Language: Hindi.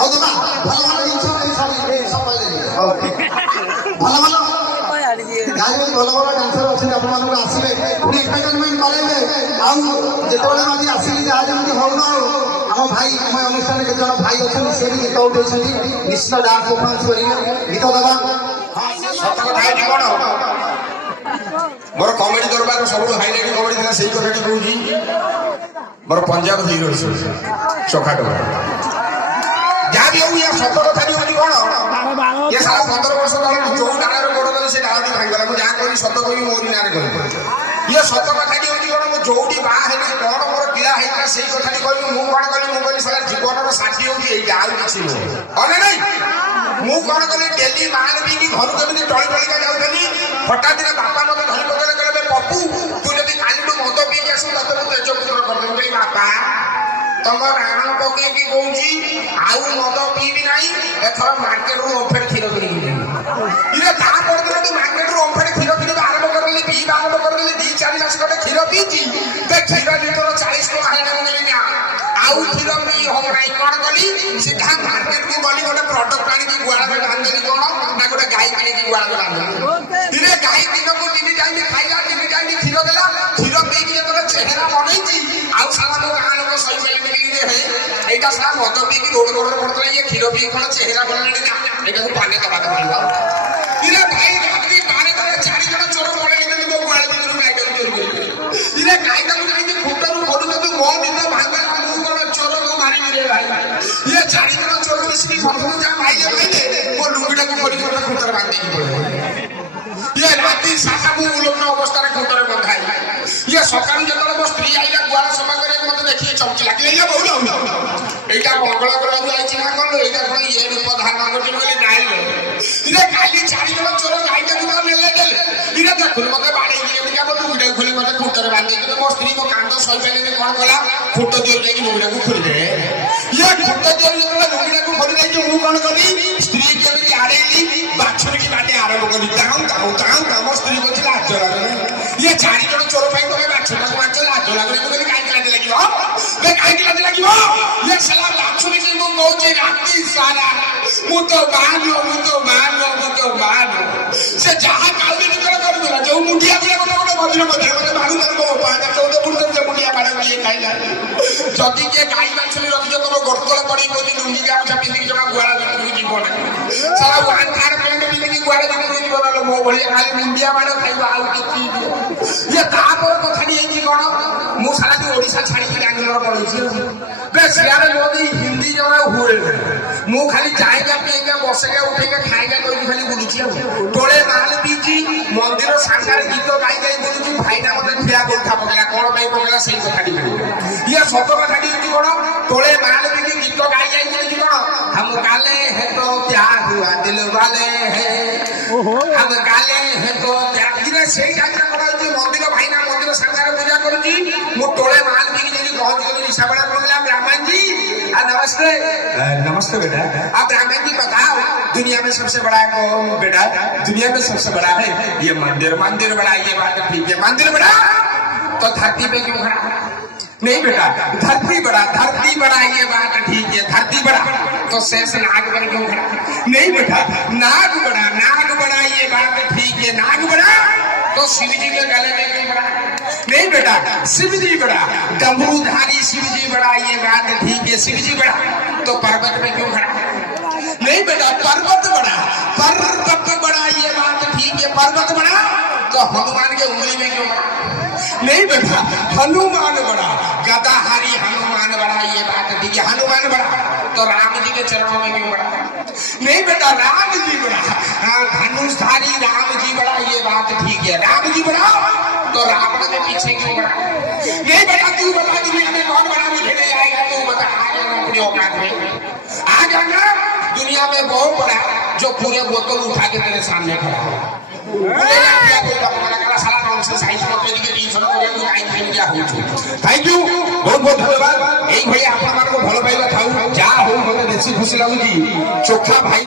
ଆଉ ଦେବା ଭଲ ଭଲ ଜିନିଷ ଭଲ ଭଲ ଯାହାବି ଭଲ ଭଲ ଡାନ୍ସର ଅଛନ୍ତି ଆପଣମାନଙ୍କୁ ଆସିବେ ପୁଣି ଏଣ୍ଟରଟେନମେଣ୍ଟ କରେଇବେ। ଆଉ ଯେତେବେଳେ ଆଜି ଆସିଲି ଯାହା ଯେମିତି ହଉନ ଆଉ ଆମ ଭାଇ ଆମ ଅନୁଷ୍ଠାନରେ କେତେ ଜଣ ଭାଇ ଅଛନ୍ତି ସେ ବି ଗୀତ ଉଠେଇଛନ୍ତି ନିଶ୍ଚିତ ଡାନ୍ସ ପରଫର୍ମାନ୍ସ କରିବେ ଗୀତ ଦେବା। ସତ କଥା ଏଠି କଣ ମୋର କମେଡି ଦରବାର ସବୁଠୁ ହାଇଲାଇଟ୍ କମେଡି ଥିଲା ସେଇ କଥାଟି କହୁଛି। ମୋର ପଞ୍ଜାବ ହିରୋ ଚୋଖାଟ ଯାହା ବି ହଉ ସତ କଥାଟି ହଉଛି କଣ ଇଏ ସାରା 15 ବର୍ଷ ତଳେ ଯୋଉ ଡାଳରେ ଗୋଡ ଦେଲେ ସେ ଡାଳଟି ଭାଙ୍ଗିଗଲା। ମୁଁ ଯାହା କହିବି ସତ କହିବି ମୋରି ନାଁରେ କହିବି। ଇଏ ସତ କଥାଟି ହଉଛି କଣ ମୁଁ ଯୋଉଠି ବାହା ହେଲି କଣ ମୋର ପୀଡ଼ା ହେଇଥିଲା ସେଇ କଥାଟି କହିବି। ମୁଁ କଣ କଲି ମୁଁ କହିଲି ସାରା ଜୀବନର ସାଥୀ ହଉଛି ଏଇଟା ଆଉ କିଛି ନୁହେଁ ଅନେ ନାଇଁ। ମୁଁ କଣ କଲି ଡେଲି ମାଲ ପିଇକି ଘରକୁ କେମିତି ଟଳି ଟଳିକା ଯାଉଥିଲି ହଠାତ୍ ଦିନ ବାପା ମତେ ଧରି ପକେଇଲେ କହିଲେ ପପୁ ତୁ ଯଦି କାଲିଠୁ ମଦ ପିଇକି ଆସିବୁ ତତେ ମୁଁ ତେଜପୁତ୍ର କରିଦେବି। ବାପା ତମ ରାଣ ପକେଇକି କହୁଛି ଆଉ ମଦ ପିଇବି ନାହିଁ ଏଥର ମାର୍କେଟରୁ ଓମ୍ଫେଡ୍ କ୍ଷୀର କିଣିକି ଇରେ ତା ପରଦିନ ମାର୍କେଟରୁ ଓମ୍ଫେଡ୍ କ୍ଷୀର କିଣିବା ଆରମ୍ଭ କରିଦେଲି ପିଇବା ଆରମ୍ଭ କରିଦେଲି 2-4 ମାସ ଖଣ୍ଡେ କ୍ଷୀର ପିଇଛି କ୍ଷୀର ଲିଟର 40 ଟଙ୍କା ହେଇଗଲା ନା ଆଉ କ୍ଷୀର ପିଇ ହବ ନାହିଁ। କଣ କଲି ସିଧା ମାର୍କେଟକୁ ଗଲି ଗୋଟେ ପ୍ରଡକ୍ଟ ଆଣିକି ଗୁହାଳରେ ବାନ୍ଧିଲି କଣ ନା ଗୋଟେ ଗାଈ କିଣିକି ଗୁହାଳରେ ବାନ୍ଧିଲି। ଦିନେ ଗାଈ ଦିନକୁ 3 ଟାଇମ୍ ଖାଇଲା 3 ଟାଇମ୍ କ୍ଷୀର ଦେଲା କ୍ଷୀର ପିଇକି ଯେତେବେଳେ ଚେହେରା ବନେଇଛି ଆଉ ସାରା ମୋ ଗାଁ ଲୋକ ସହିପାରିଲେ এইটা সারা মদ পিকি রোড রোডে পড়তে ইয়ে ক্ষীর পিকি কোন চেহারা বনালে না এটাকে পানে দবাতে পড়িব। ইরে ভাই রাত্রি পানে করে 4 জন চোর পড়ে গেলে তো গোয়াল ভিতরে গাইটা চোর করে ইরে গাইটা যাইতে ফুটারু ফটু তো মো দিন ভাঙা মু কোন চোর কো মারি রে ভাই ইয়ে 4 জন চোর মিশি ফটু যা মাইলে মাইলে মো লুঙ্গিটাকে ফড়ি করে ফুটার বাঁধি পড়ে ইয়ে রাত্রি সারা মু উলগ্ন অবস্থায় ফুটারে বন্ধাই ইয়ে সকাল যেতବେଳେ ମୋ ସ୍ତ୍ରୀ ଆଇଲା ଗୁହାଳ ସଫା କରିବାକୁ ମତେ ଦେଖିକି ଚମକି ଲାଗିଲା ଇଏ ବହୁ এইটা মঙ্গল গ্রহ যাইছি না করলো এইটা কোন ইয়ে রূপ ধারণ করছি বলে নাই ইরে কালি 4 জন চোর গাইটা দুটো নেলে দেলে ইরে দেখুন মতে বাড়ি গিয়ে এমনি কেমন লুঙ্গিটা খুলে মতে খুঁটারে বাঁধি কিন্তু ମୋ ସ୍ତ୍ରୀ ମୋ କାନ୍ଦ ସହିପାରିଲେ କଣ କଲା ଖୁଣ୍ଟ ଦିଅ ଯାଇକି ଲୁଙ୍ଗିଟାକୁ ଖୋଲିଦେଲେ। ଇଏ ଖୁଣ୍ଟ ଦିଅ ଯେତେବେଳେ ଲୁଙ୍ଗିଟାକୁ ଖୋଲି ଦେଇଛି ମୁଁ କଣ କଲି ସ୍ତ୍ରୀ କେମିତି ଆଡେଇଲି ବାଛୁରିକି ବାଟେ ଆରମ୍ଭ କଲି ତାଉ ତାଉ ତାଉ ମୋ ସ୍ତ୍ରୀ କହୁଛି ଲାଜ ଲାଗୁନି ଇଏ 4 জন ଚୋର ପାଇଁ ତମେ ବାଛୁରାକୁ ମାଛ ଲାଜ ଲାଗୁନି ମୁଁ କହିଲି କାହିଁକି ଲାଜ ଲାଗିବ କାହିଁକି ଲାଜ ଲାଗିବ ଇଏ ସାଲା ବାଛୁରିକି ମୁଁ କହୁଛି ରାତି ସାରା ମୁଁ ତ ମାନ ସେ ଯାହା କାଲି ନିଜର କରିଦେଲା ଯୋଉ ମୁଣ୍ଡିଆ ଗୁଡା ଗୋଟେ ମଝିରେ ମଝିରେ ମତେ ମାରୁଛନ୍ତି ମୋ ବାପା 14 ଫୁଟ ସେ ମୁଣ୍ଡିଆ ବାଡ ଇଏ ଖାଇଲା। ଯଦି କିଏ ଗାଈ ବାଛୁରୀ ରଖିଛ ତମ ଗୋଡତଳ ପଡି କହୁଛି ଲୁଙ୍ଗି ଗାମୁଛା ପିନ୍ଧିକି ଜମା ଗୁହାଳ ଭିତରକୁ ଯିବ ନା ସାରା ୱାନ୍ଥାର ପ୍ୟାଣ୍ଟ ପିନ୍ଧିକି ଗୁହାଳ ଭିତରକୁ ଯିବ ନହେଲେ ମୋ ଭଳିଆ ଖାଲି ମୁଣ୍ଡିଆ ବାଡ ଖାଇବ ଆଉ କିଛି ଇଏ ତାପରେ କଥାଟି ହେଇଛି କଣ ମୁଁ ସାରା ଓଡିଶା ଛାଡିକି ବାଙ୍ଗଲୋର ପଳେଇଛି सियारे मोदी हिंदी जमा हुए मु खाली जाएगा पिएगा बसेगा उठेगा खाएगा कोई खाली बुलुची तोड़े माल पीची मंदिर सांसार गीत गाई गाई बुलुची भाईना मते ठिया गोठा पकेला कोन भाई पकेला सही कथाटी ये सत कथाटी होती कोन तोड़े माल पीची गीत गाई गाई बुलुची कोन हम काले है तो क्या हुआ दिल वाले हैं हम काले है तो क्या इने सही जात्रा करा मंदिर भाईना मंदिर सांसार पूजा करूची मु तोड़े माल पीकी जेनी पहुंच गली निशाबड़ा पड़ला ब्राह्मण जी नमस्ते नमस्ते बेटा आप ब्राह्मण जी बताओ दुनिया में सबसे बड़ा कौन बेटा दुनिया में सबसे बड़ा है ये मंदिर बड़ा ये बात ठीक है मंदिर बड़ा तो धरती पे क्यों खड़ा नहीं बेटा धरती बड़ा ये बात ठीक है धरती बड़ा तो शेष नाग पर क्यों खड़ा नहीं बेटा नाग बड़ा ये बात ठीक है नाग बड़ा तो शिव जी के गले में क्यों बड़ा नहीं बेटा शिव जी बड़ा डमरूधारी शिव जी बड़ा ये बात ठीक है शिव जी बड़ा तो पर्वत में क्यों खड़ा नहीं बेटा पर्वत बड़ा ये बात ठीक है पर्वत बड़ा तो हनुमान के उंगली में क्यों बड़ा नहीं बेटा हनुमान बड़ा गदाहारी हनुमान बड़ा ये बात ठीक है हनुमान बड़ा तो राम जी के चरणों में क्यों बड़ा नहीं बेटा राम जी बड़ा धनुषधारी राम जी बड़ा ये बात ठीक है राम जी बड़ा तो रावण के पीछे क्यों बड़ा नहीं बेटा तू बता दुनिया में कौन बड़ा मुझे नहीं आएगा तू बता आ जाना अपनी औकात में आ जाना दुनिया में बहुत बड़ा जो पूरे बोतल उठा के तेरे सामने खड़ा है थैंक यू बहुत बहुत धन्यवाद यही भाई आप भल पाइबा था जहाँ हो मत बेसी खुशी लगुच चोखा भाई।